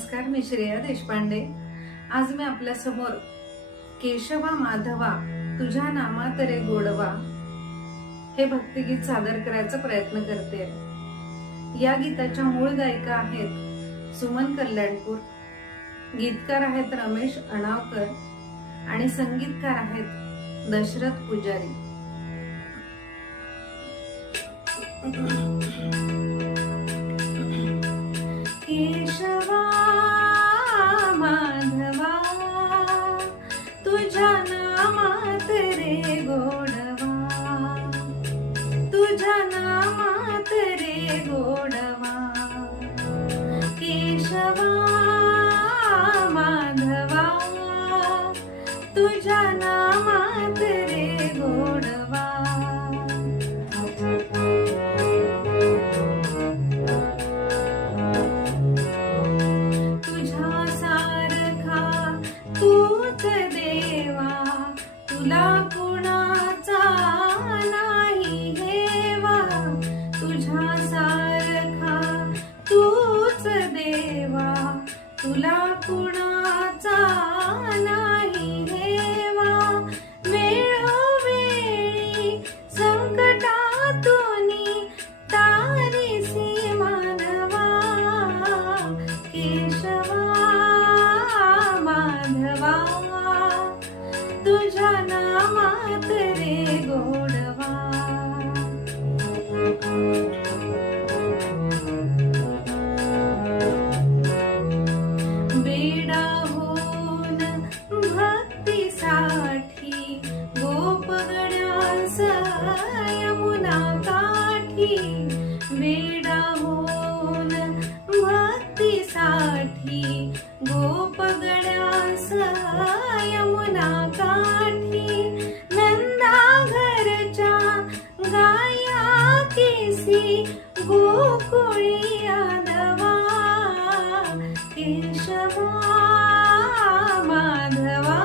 नमस्कार, मी श्रेया देशपांडे। आज मी आपल्या समोर केशवा माधवा तुझ्या नामात रे गोडवा हे भक्तिगीत सादर करायचा प्रयत्न करते। या गीताच्या मूळ गायिका आहेत सुमन कल्याणपूर, गीतकार आहेत रमेश अणावकर आणि संगीतकार आहेत दशरथ पुजारी। केशवा माधवा तुझ्या नामात रे गोडवा, तुझ्या नामात रे गोडवा। केशवा माधवा तुझ्या नामात रे गोडवा। तूच देवा तुला कुणाचा नाही हेवा, तुझ्या सारखा तूच देवा तुला कुणाचा नाही हेवा। वेळोवेळी संकटातून तारीसी माधवा। केशवा माधवा तुझ्या नामात रे गोडवा। वेडा होऊन भक्तीसाठी गोपगड्यांस यमुना काठी। वेडा होऊन भक्तीसाठी गोपगड्यांस यमुना काठी। नंदा घरच्या गाया केसी गोकुळी यादवा। केशवा माधवा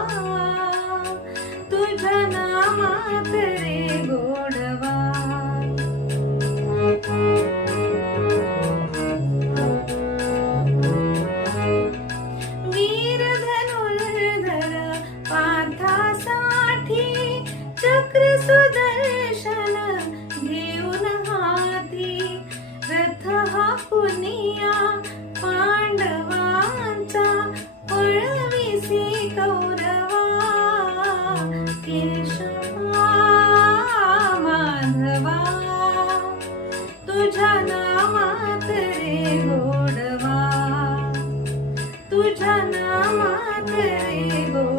तुझ्या नामात रे गोडवा। पार्थासाठी चक्र सुदर्शन घेऊन हाती, रथ हा पुनिया पांडवांचा पळविसी कौरवा। केशवा माधवा तुझ्या नामात रे गोडवा, तुझ्या नामात रे गोडवा।